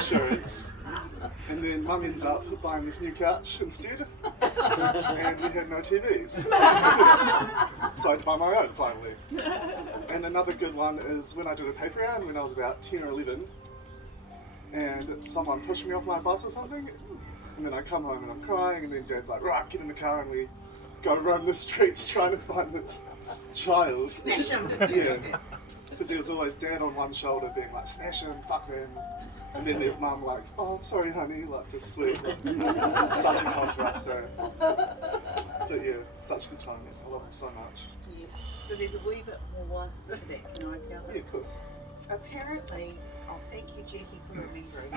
insurance. And then Mum ends up buying this new couch instead, and we had no TVs. So I had to buy my own finally. And another good one is when I did a paper round when I was about 10 or 11, and someone pushed me off my bike or something, and then I come home and I'm crying, and then Dad's like, right, get in the car, and we go roam the streets trying to find this child. Smash him. Yeah. Because there was always Dad on one shoulder being like, smash him, fuck him. And then there's Mum like, oh, I'm sorry, honey, like just sweet. Such a contrast, so. But yeah, such good times. I love them so much. Yes. So there's a wee bit more to that, can I tell Yeah, you? of course. Apparently, thank you, Jackie, for remembering.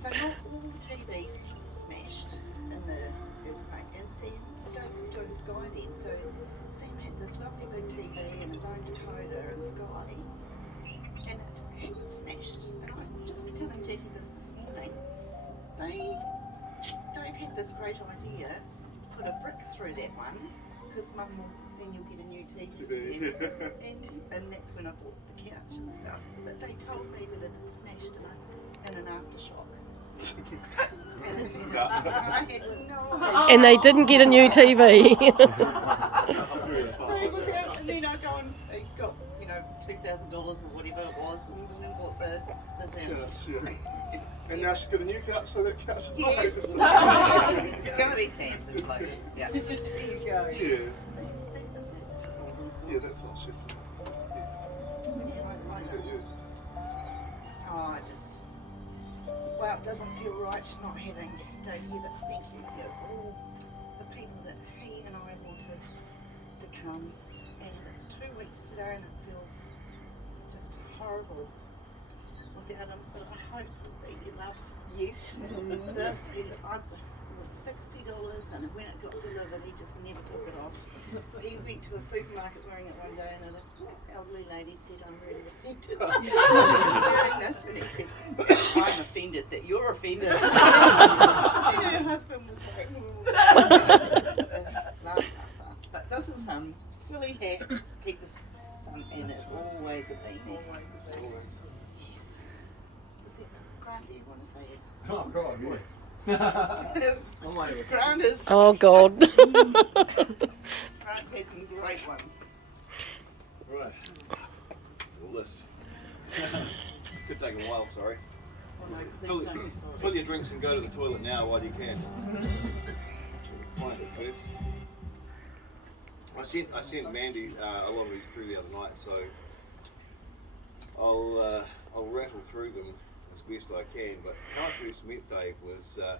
So not all the TVs smashed in the earthquake, and Sam, Dave was doing Sky then, so Sam had this lovely big TV and his own decoder and Sky, and it had smashed. And I was just telling Jackie this morning, Dave had this great idea, put a brick through that one, because Mum will, then you'll get a new TV set, and that's when I bought the couch and stuff. But they told me that it had smashed in an aftershock. And I had no idea. And they didn't get a new TV. So he was out, and then I go and he got, $2,000 or whatever it was, and then bought the house. Couch, yeah. And now she's got a new couch, so that couch is Yes. mine. It's going to be Sam's and Chloe's. Yeah. There you go. Yeah. That is it. Yeah, that's what she did. Oh, well, it doesn't feel right not having Dave here, but thank you to all the people that he and I wanted to come. And it's 2 weeks today, and it feels just horrible without him. But I hope that you love this. It was $60, and when it got delivered, he just never took it off. He went to a supermarket wearing it one day, and an elderly lady said, I'm really offended wearing this, and he said, I'm offended that you're offended. And her husband was like, laugh. But this is silly hat, keep us some, and it's always a beanie. Yes. Is it Grant, do you want to say it? Oh, God, yeah. Grant is. Oh, God. Grant's had some great ones. Right. The list. This could take a while, sorry. Oh, no, Fill your drinks and go to the toilet now while you can. Find it first. I sent Mandy a lot of these through the other night, so I'll rattle through them as best I can. But how I first met Dave was I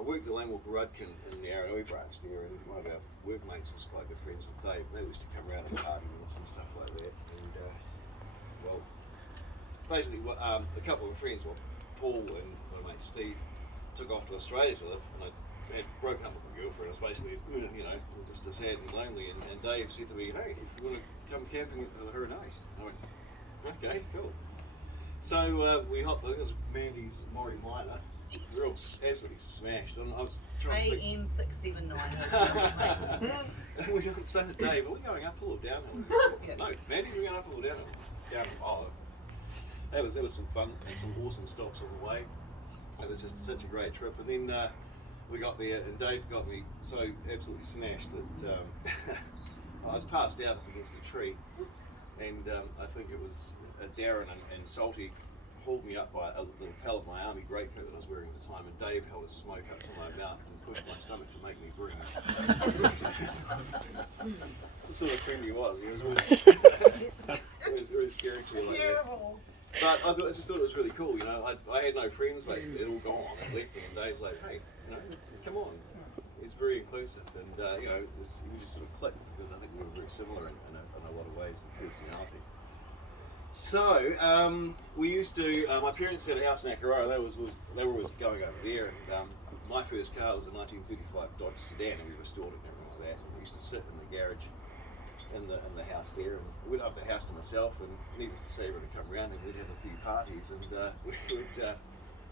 worked at Langwalker Rudkin in the Aranui branch there, and one of our workmates was quite good friends with Dave. They used to come around and party with us and stuff like that. And well, basically, a couple of friends, Paul and my mate Steve, took off to Australia to live, and I had broken up with my girlfriend. It was basically, just a sad and lonely. And Dave said to me, "Hey, you want to come camping with her and I?" I went, "Okay, cool." So we hopped. I think it was Mandy's Maury Minor. We were all absolutely smashed. And I was trying to think. AM679. And we said to Dave, "Are we going uphill or downhill?" No, Mandy, we're going uphill or downhill. Downhill. Oh, that was some fun and some awesome stops on the way. It was just such a great trip. And then we got there, and Dave got me so absolutely smashed that I was passed out against a tree, and I think it was Darren and Salty hauled me up by a little lapel of my army greatcoat that I was wearing at the time, and Dave held his smoke up to my mouth and pushed my stomach to make me breathe. It's the sort of friend he was. He was always very scary to me like that. But I just thought it was really cool, I had no friends basically, they'd all gone and left me, and Dave's like, "Hey, come on." He's very inclusive, and we just sort of clicked because I think we were very similar in a lot of ways in personality. So we used to. My parents had a house in Akarara. They were always going over there. And my first car was a 1935 Dodge sedan, and we restored it and everything like that. And we used to sit in the garage in the house there, and we'd have the house to myself. And needless to say, everyone would come around, and we'd have a few parties, and we would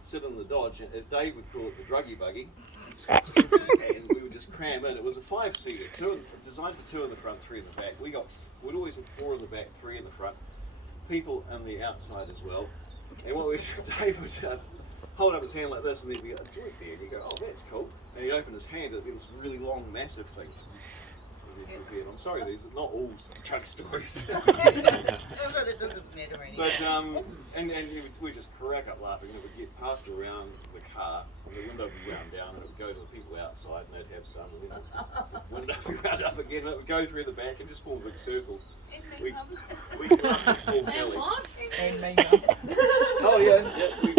sit in the Dodge, as Dave would call it, the druggy buggy, and we would just cram in. It was a 5-seater, designed for 2 in the front, 3 in the back. We'd always have 4 in the back, 3 in the front. People on the outside as well, And what Dave would hold up his hand like this, and then we go, a joint there, and you go, oh, that's cool. And he'd open his hand, it'd be this really long, massive thing. And I'm sorry, these are not all truck stories. But it doesn't matter anymore. But and we just crack up laughing, and it would get passed around the car, and the window would be wound down, and it would go to the people outside, and they'd have some, and then the window would be wound up again, and it would go through the back and just form a big circle. We corrupted Paul Kelly. And me. Oh yeah,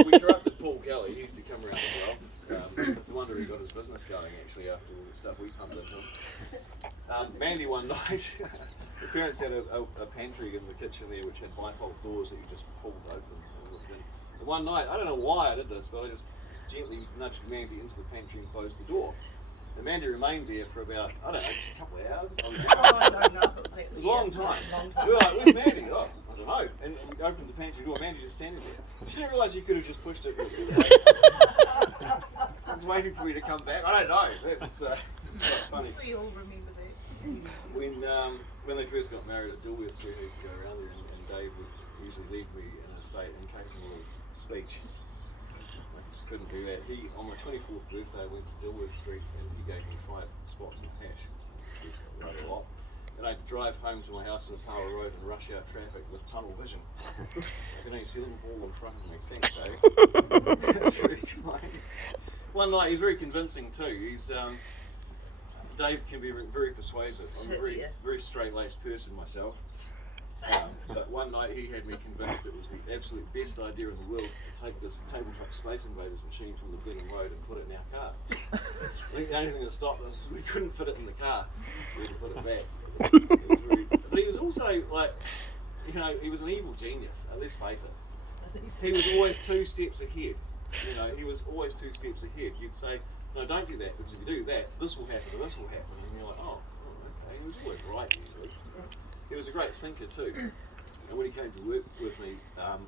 we corrupted Paul Kelly. He used to come around as well. It's a wonder he got his business going actually after all the stuff we pumped into him. Mandy one night, the parents had a pantry in the kitchen there which had bifold doors that you just pulled open and looked in. And one night, I don't know why I did this, but I just gently nudged Mandy into the pantry and closed the door. And Mandy remained there for about, I don't know, a couple of hours. It was a long time. We were like, where's Mandy? Oh, I don't know. And we opened the pantry door, Mandy's just standing there. She didn't realise you could have just pushed it. I was waiting for you to come back. I don't know. It's quite funny. We all remember that. When they first got married at Dilworth Street, I used to go around there, and Dave would usually leave me in a state incapable of speech. I just couldn't do that. He, on my 24th birthday, went to Dilworth Street and he gave me 5 spots in cash, which was rather a lot. And I had to drive home to my house on Power Road and rush out traffic with tunnel vision. I could only see a little ball in front of me. Thanks, Dave. That's very kind. One night, he's very convincing too. Dave can be very persuasive. I'm a very straight-laced person myself. But one night he had me convinced it was the absolute best idea in the world to take this tabletop Space Invaders machine from the Blenheim Road and put it in our car. I think the only thing that stopped us is we couldn't fit it in the car. We had to put it back. But he was also like, he was an evil genius, and let's face it. He was always 2 steps ahead. He was always 2 steps ahead. You'd say, no, don't do that, because if you do that, this will happen and this will happen. And you're like, oh okay. He was always right usually. He was a great thinker too. And when he came to work with me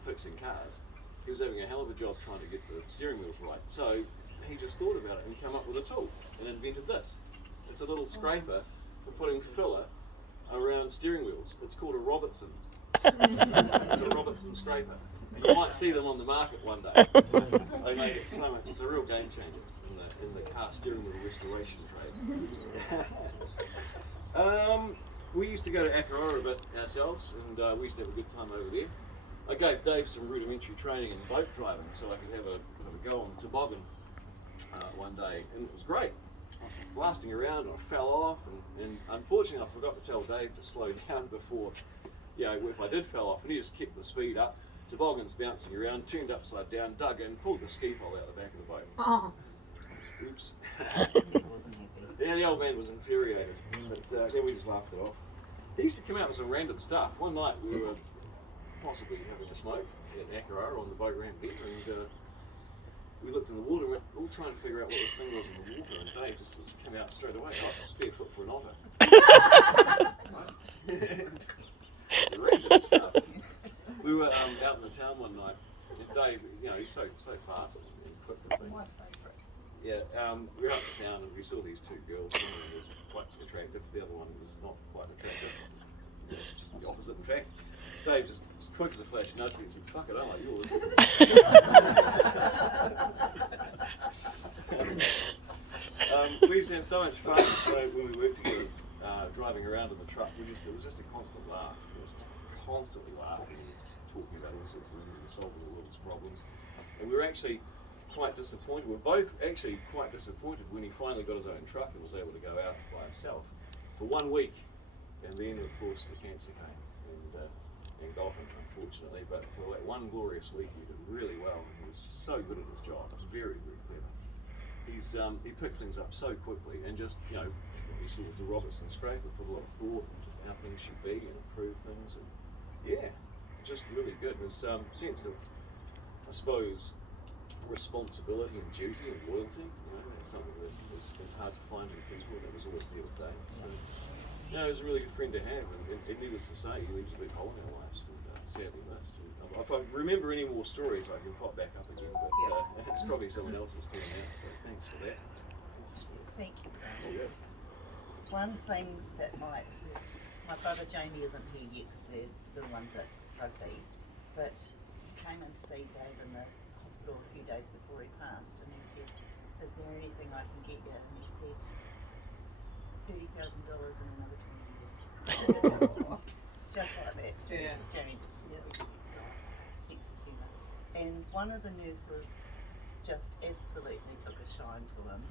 fixing cars, he was having a hell of a job trying to get the steering wheels right. So he just thought about it and came up with a tool and invented this. It's a little scraper for putting filler around steering wheels. It's called a Robertson. It's a Robertson scraper. You might see them on the market one day. They make it so much. It's a real game changer in the car steering wheel restoration trade. We used to go to Akaroa a bit ourselves, and we used to have a good time over there. I gave Dave some rudimentary training in boat driving so I could have a go on the toboggan one day, and it was great. I was blasting around and I fell off, and unfortunately I forgot to tell Dave to slow down before, if I did fall off, and he just kept the speed up. Toboggan's bouncing around, turned upside down, dug in, pulled the ski pole out the back of the boat. Oh. Oops. Yeah, the old man was infuriated, but then we just laughed it off. He used to come out with some random stuff. One night we were possibly having a smoke at Akaroa on the boat ramp there, and we looked in the water and we were all trying to figure out what this thing was in the water, and Dave just came out straight away. Oh, it's a spare foot for an otter. Random stuff. We were out in the town one night, and Dave, he's so fast and quick and things. Yeah, we were up in town and we saw these 2 girls. One of them was quite attractive, the other one was not quite attractive. Just the opposite, in fact. Dave just as quick as a flash nudged me and said, "Fuck it, I like yours." We used to have so much fun when we worked together, driving around in the truck. It was just a constant laugh. It was constantly laughing and just talking about all sorts of things and solving the world's problems. And we were actually quite disappointed. We're both actually quite disappointed when he finally got his own truck and was able to go out by himself for 1 week. And then, of course, the cancer came and got him, unfortunately. But for that one glorious week, he did really well. And he was just so good at his job. Very, very clever. He picked things up so quickly, and just we saw the Robertson scraper, put a lot of thought into how things should be and improve things. And yeah, just really good. His sense of, I suppose, responsibility and duty and loyalty, that's something that is hard to find in people, and it was always there with Dave. So, it was a really good friend to have, and needless to say, he leaves a big hole in our lives, and sadly missed. If I remember any more stories, I can pop back up again, but it's probably someone else's turn now, so thanks for that. Thank you. Oh, yeah. One thing that my brother Jamie isn't here yet because they're the ones at rugby, but came in to see Dave in the hospital a few days before he passed, and he said, "Is there anything I can get you?" And he said, $30,000 in another 20 years. Just like that. Yeah. Jamie just really got a sense of humour. And one of the nurses just absolutely took a shine to him,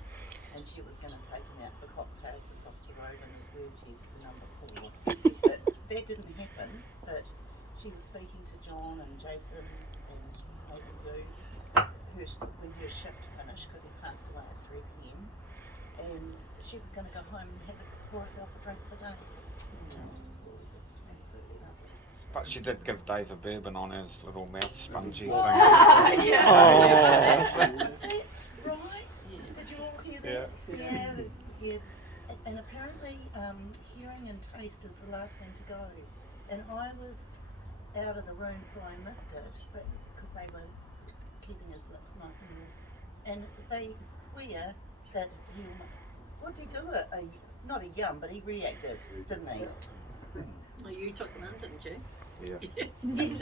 and she was going to take him out for cocktails across the road in his wheelchair to the number 4. But that didn't happen, but she was speaking to John and Jason and maybe Lou when her shift finished, because he passed away at 3 p.m. and she was going to go home and pour herself a drink for Dave. Just absolutely lovely. But she did give Dave a bourbon on his little mouth spongy thing. That's Oh. right. Did you all hear that? Yeah. And apparently, hearing and taste is the last thing to go. And I was out of the room, so I missed it, but because they were keeping his lips nice and loose. And they swear that what did he do? Not a yum, but he reacted, didn't he? Well, you took them in, didn't you? Yeah. Yes.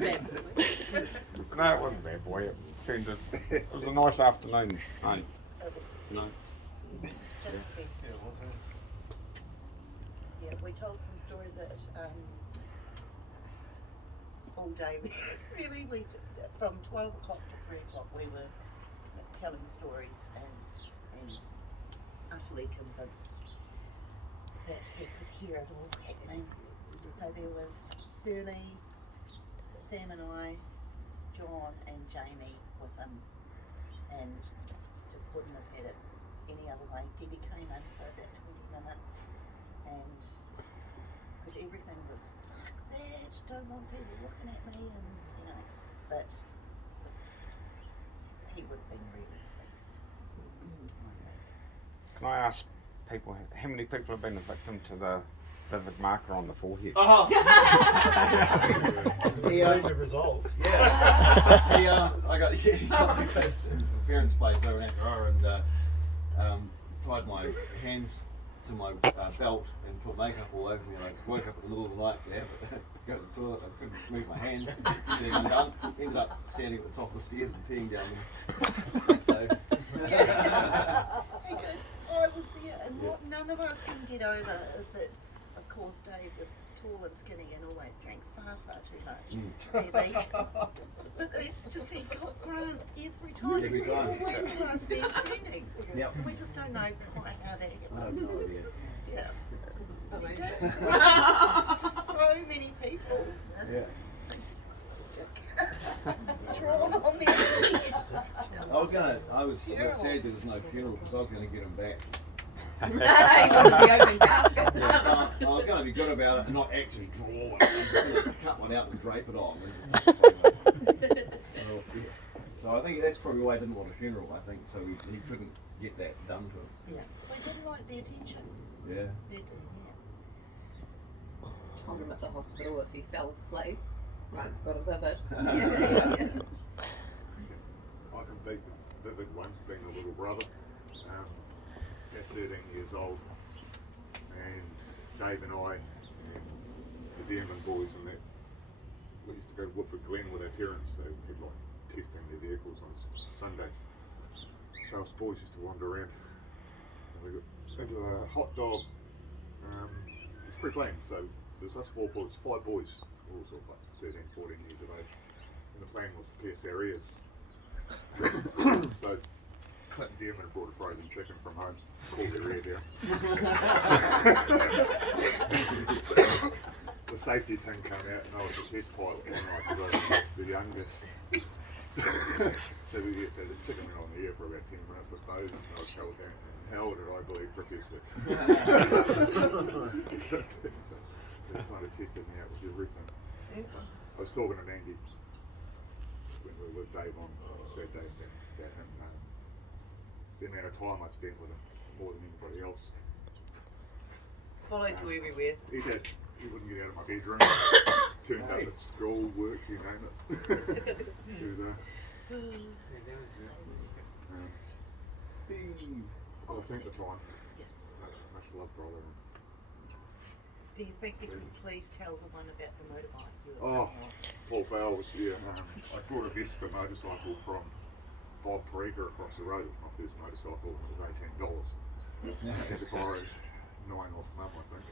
Bad boy. No, it wasn't bad boy. It was a nice afternoon. No. It was the No. best. Just the best. Yeah, wasn't it? Yeah, we told some stories that all day. Really, from 12 o'clock to 3 o'clock, we were telling stories and utterly convinced that he could hear it all happening. So there was Surly, Sam and I, John and Jamie with him, and just wouldn't have had it any other way. Debbie came in for about 20 minutes, and because everything was, fuck that, don't want people looking at me, and you know, but he would have been really pleased. Can I ask people, how many people have been a victim to the vivid marker on the forehead? Oh, Seeing the results. yeah. I got he got me first in my parents' place over in Aotearoa and tied my hands to my belt and put makeup all over me. And I woke up in the middle of the night to have it. Go to the toilet, I couldn't move my hands. Then ended up standing at the top of the stairs and peeing down them. Thanks, Dave. He did. I was there, and what none of us can get over is that, of course, Dave was tall and skinny and always drank far, far too much. But they just said Grant every time. Every He was time. always the last man standing. Yep. We just don't know quite how that I have happened. no idea. Yeah. So He they did. did. To so many people. Yeah. Drawn on the edge. I was a bit sad there was no funeral because I was going to get him back. He wanted the open casket. I was going to be good about it and not actually draw it. I was going to cut one out and drape it on. And just so I think that's probably why I didn't want a funeral. I think so he couldn't get that done to him. Yeah. We didn't like the attention. Yeah. They did, Told him at the hospital if he fell asleep. Grant's got a vivid. I can beat the vivid one, being a little brother. At 13 years old, and Dave and I, and the Dearman boys and that, we used to go to Woodford Glen with our parents. They had like testing their vehicles on Sundays. So us boys used to wander around. And we got into a hot dog. It was pre-planned, so there's us 5 boys, all sort of like 13, 14 years of age. And the plan was to pierce our ears. So Clinton Dearman brought a frozen chicken from home, called their ear down. The safety pin came out and I was the test pilot one night because I was the youngest. So the chicken went on the air for about 10 minutes with those and I was held down. How did I believe Professor? They kind of tested me out with everything. I was talking to Andy when we were with Dave on Saturday about him. The amount of time I spent with him, more than anybody else. Followed you everywhere. He did. He wouldn't get out of my bedroom. Turned up at school, work, you name it. He was, Steve. I think the time. Much love, brother. Do you think you could please tell the one about the motorbike you were Oh, going on? Paul Fowles, yeah. I bought a Vespa motorcycle from Bob Parika across the road with my first motorcycle. It was $18. I had to borrow 9 off mum, I think.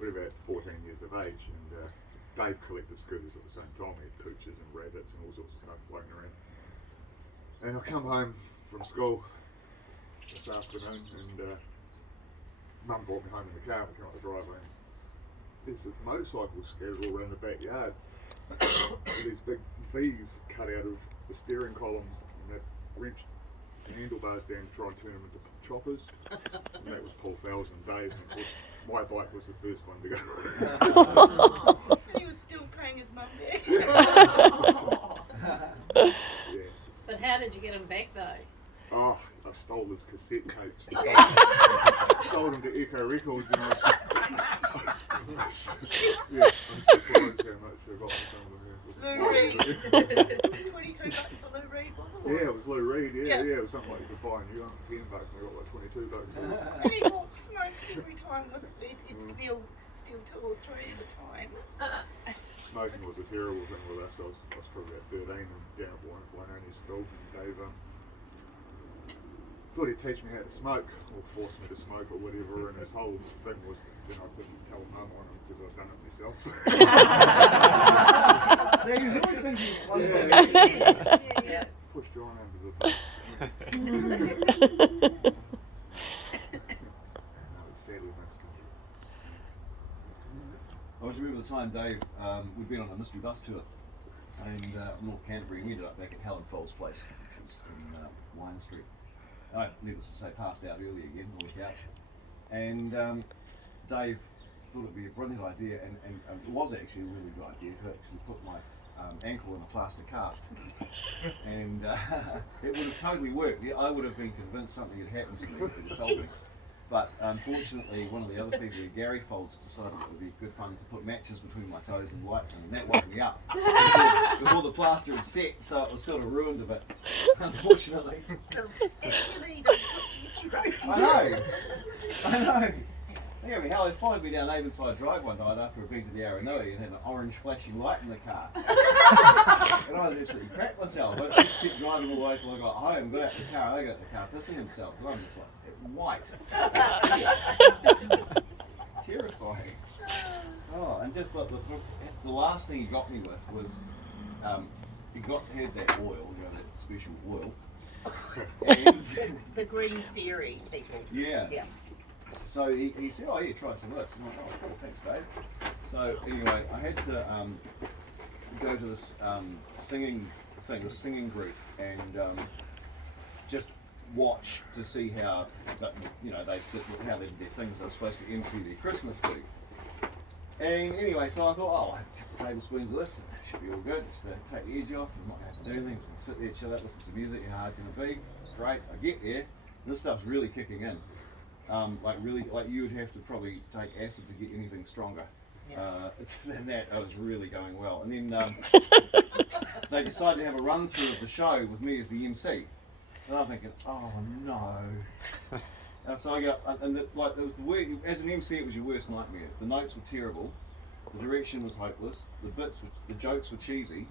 We were about 14 years of age, and Dave collected scooters at the same time. We had pooches and rabbits and all sorts of stuff floating around. And I come home from school this afternoon, and mum brought me home in the car. We come up the driveway, and there's a motorcycle scattered all around the backyard. These big V's cut out of the steering columns, and that wrenched the handlebars down to try and turn them into choppers. And that was Paul Fowles and Dave. And of course, my bike was the first one to go. He was still paying his mum back. Yeah. But how did you get him back though? Oh, I stole his cassette tapes. Sold them to Echo Records, and I was, yeah, I'm surprised how much I got for some of them. Lou Reed. 22 bucks for Lou Reed, wasn't it? Yeah, it was Lou Reed, yeah, Yeah. yeah, it was something like you could buy a new one for $10 and I got like 22 bucks for it. And he bought smokes every time with it. He'd steal 2 or 3 at a time. Smoking was a terrible thing with us. I was probably about 13 and down at Wainoni School, and Dave thought he'd teach me how to smoke or force me to smoke or whatever, and his whole thing was then I couldn't tell mum on him because I'd done it myself. So he was always thinking one Yeah. step. Yeah. Pushed John under the bus. No, it's sadly missed him. I always remember the time, Dave, we'd been on a mystery bus tour and North Canterbury, and we ended up back at Helen Foal's place, which was in Wine Street. I, needless to say, passed out early again on the couch. And Dave thought it'd be a brilliant idea, and it was actually a really good idea to actually put my ankle in a plaster cast. And it would have totally worked. Yeah, I would have been convinced something had happened to me if he'd told me. But unfortunately, one of the other people, Gary Folds, decided it would be good fun to put matches between my toes and light them, and that woke me up before the plaster had set, so it was sort of ruined a bit, unfortunately. I know. Yeah, I mean, hell, they followed me down Avonside Drive one night after I'd been to the Aranui and had an orange flashing light in the car. And I was absolutely crapped myself. I just kept driving all the way till I got home, got out the car, they got out the car pissing themselves, and I'm just like, white. Terrifying. Oh, and just like the last thing he got me with was, he had that oil, that special oil. And, The Green Fairy people. yeah. Yeah. So he said, oh yeah, try some of this. And I'm like, oh cool, thanks Dave. So anyway, I had to go to this singing group, and just watch to see how they did their things. They were supposed to MC their Christmas do. And anyway, so I thought, oh, I have a couple of tablespoons of this, and it should be all good. Just take the edge off, I'm not going to have to do anything. Just sit there, chill out, listen to some music. How hard can it be? Great, I get there, and this stuff's really kicking in. Like you would have to probably take acid to get anything stronger. Than that, it was really going well. And then they decided to have a run through of the show with me as the MC. And I'm thinking, oh no. So I got, and it was the worst, as an MC, it was your worst nightmare. The notes were terrible, the direction was hopeless, the jokes were cheesy.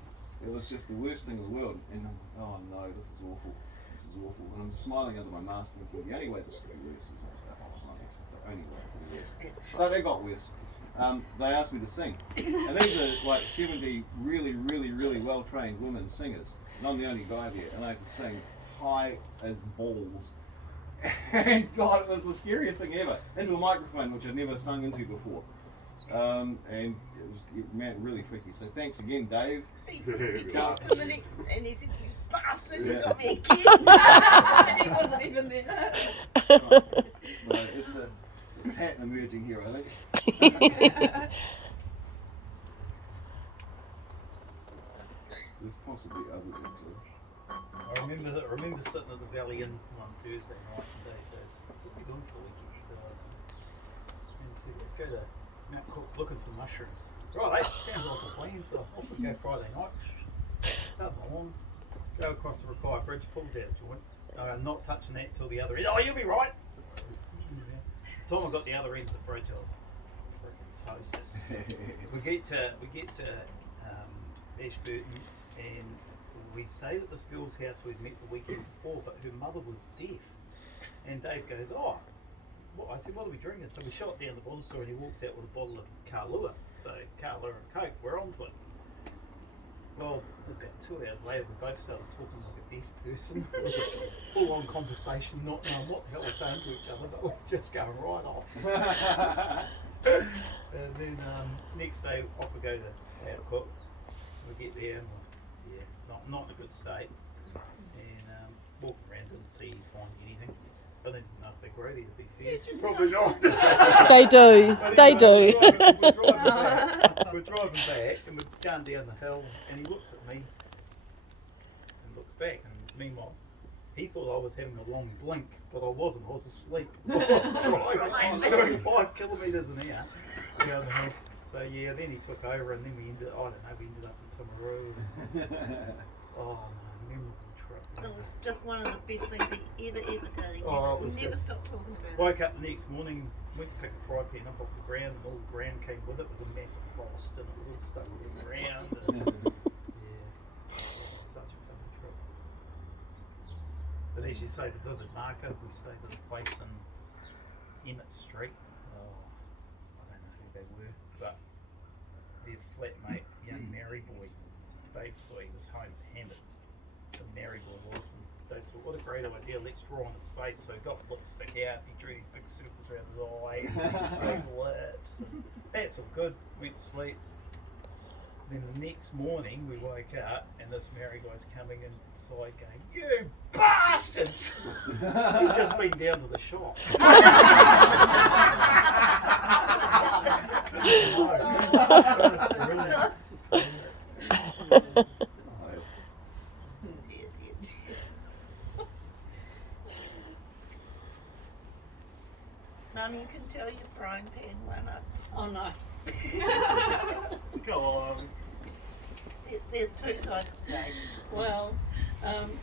It was just the worst thing in the world. And I'm like, oh no, this is awful. And I'm smiling under my mask and thinking, the only way this could be worse is the only way it could be worse. But it got worse. They asked me to sing. And these are like 70 really, really, really well-trained women singers. And I'm the only guy there, and I had to sing high as balls. And God, it was the scariest thing ever. Into a microphone, which I'd never sung into before. And it was really freaky. So thanks again, Dave. He texted him the next, and he said, you bastard, you Yeah. got me again. And he wasn't even there. So it's a pattern emerging here, I think. There's possibly others actually. I remember sitting at the Valley Inn one Thursday night and Dave goes, what are we doing for the weekend? And he said, let's go to Mount Cook looking for mushrooms. Right, sounds like a plan, so off we go Friday night. Start the lawn, go across the Mackay Bridge, pulls out a joint. Not touching that till the other end. Oh, you'll be right. time I got the other end of the bridge, I was freaking toasted. we get to Ashburton, and we stayed at this girl's house we'd met the weekend before, but her mother was deaf. And Dave goes, "Oh," I said, "What are we drinking?" So we shot down the bottle store, and he walks out with a bottle of Kahlua. So Kahlua and Coke, we're onto it. Well, about 2 hours later, we both started talking like a deaf person. Full on conversation, not knowing what the hell we're saying to each other, but we're just going right off. And then next day, off we go to Outcook. We get there, and we're, not in a good state. And walk around, didn't see finding anything. I didn't know if they grow there, to be fair. Probably not. They do. They do. We're driving back, and we're going down the hill, and he looks at me and looks back, and meanwhile, he thought I was having a long blink, but I wasn't. I was asleep. I was driving, doing 5 kilometres an hour down the hill. So yeah, then he took over, and then we ended up in Timaru. Oh no, memorable trip. So it was just one of the best things he ever did. Oh, it was He never just- stopped talking about it. Woke up the next morning, went to pick a fry pan up off the ground, and all the ground came with it. It was a massive frost, and it was all stuck to the ground. And, yeah, it was such a fun trip. But as you say, the vivid marker, we stayed at a place in Emmett Street. Oh, I don't know who they were, but their flatmate, young Mary boy, Dave's boy, was home hammered. The Mary boy was, and they thought, what a great idea, let's draw on his face. So he got lipstick out, he drew these big circles around his eyes, big lips, and that's all good. Went to sleep. Then the next morning we woke up, and this Mary guy's coming inside going, "You bastards!" He'd just been down to the shop. Mum, you can tell your frying pan one up. Oh no. Go on. There's 2 sides today. Well,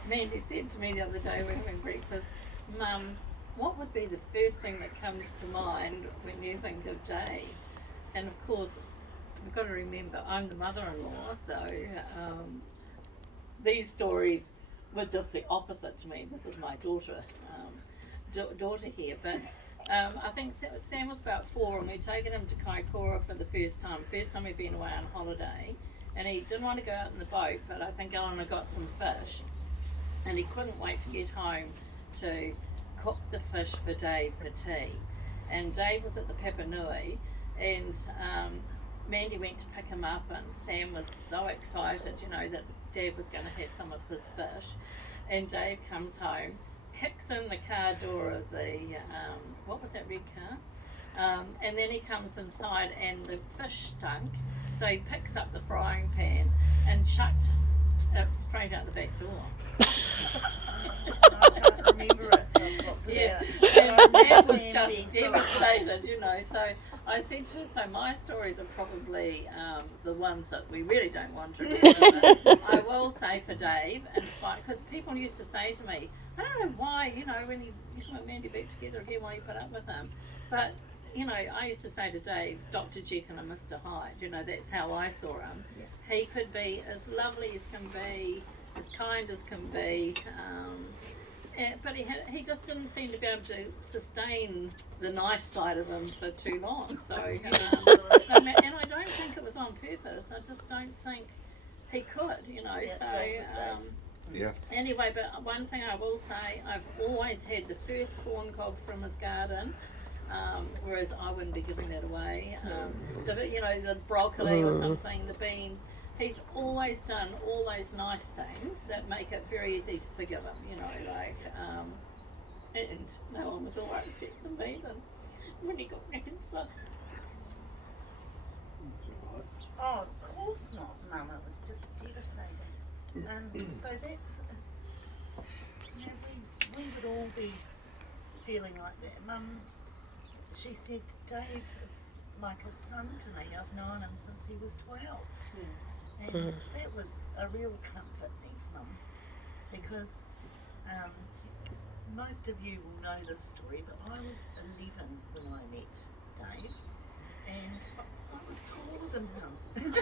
Mandy said to me the other day, we're having breakfast, "Mum, what would be the first thing that comes to mind when you think of Dave?" And of course, we've got to remember, I'm the mother-in-law, so these stories were just the opposite to me. This is my daughter, daughter here, but I think Sam was about 4, and we'd taken him to Kaikoura for the first time he'd been away on holiday, and he didn't want to go out in the boat, but I think Eleanor got some fish, and he couldn't wait to get home to cook the fish for Dave for tea. And Dave was at the Papa Nui, and Mandy went to pick him up, and Sam was so excited, that Dad was going to have some of his fish. And Dave comes home, kicks in the car door of the, what was that red car? And then he comes inside, and the fish stunk, so he picks up the frying pan and chucked it straight out the back door. I can't remember it, so I've got to Yeah, that. and Sam was Sam just being so devastated, so I said to her, so my stories are probably the ones that we really don't want to remember. But I will say for Dave, because people used to say to me, I don't know why, when you put Mandy back together again, why you put up with him. But, I used to say to Dave, Dr. Jekyll and Mr. Hyde, that's how I saw him. Yeah. He could be as lovely as can be, as kind as can be, but he just didn't seem to be able to sustain the nice side of him for too long. So, and I don't think it was on purpose. I just don't think he could, Yeah. Anyway, but one thing I will say, I've always had the first corn cob from his garden, whereas I wouldn't be giving that away. The broccoli or something, the beans. He's always done all those nice things that make it very easy to forgive him, and no one was all upset with me when he got cancer. Oh, of course not, Mum. It was just devastating. So that's, we would all be feeling like that. Mum, she said Dave is like a son to me. I've known him since he was 12. And that was a real comfort, thanks Mum, because most of you will know this story, but I was 11 when I met Dave, and I was taller than him. And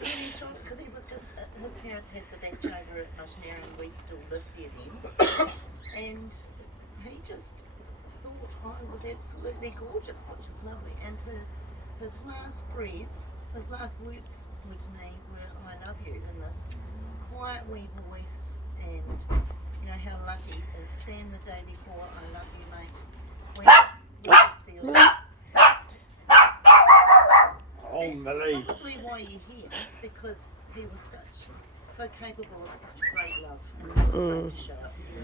then he shot, because he was just, his parents had the beach over at Mushnera and we still lived there then. And he just thought I was absolutely gorgeous, which is lovely. And his last breath, his last words were to me were, "I love you," in this quiet wee voice. And you know how lucky. And Sam the day before, "I love you, mate." Oh, Millie. Probably why you're here, because he was so capable of such great love and great to show up. You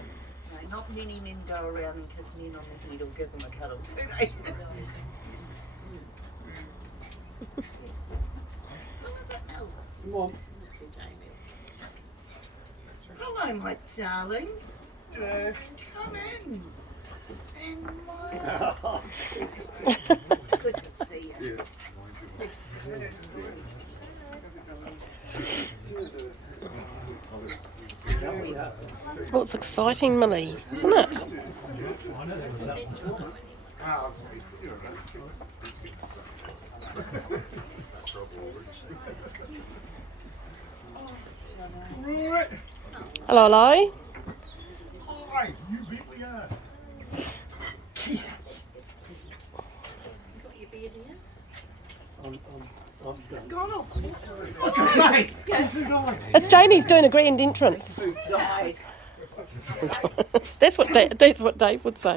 know, not many men go around and kiss men on the head or give them a cuddle, do they? Yes. Who is it else? Mom. Hello, my darling. Come in. And my... Good to see you. Well, it's exciting, Millie, isn't it? Hello, hello. Hi, you bet we are. Got your beard here? It's gone off. It's Jamie's doing a grand entrance. That's what Dave would say.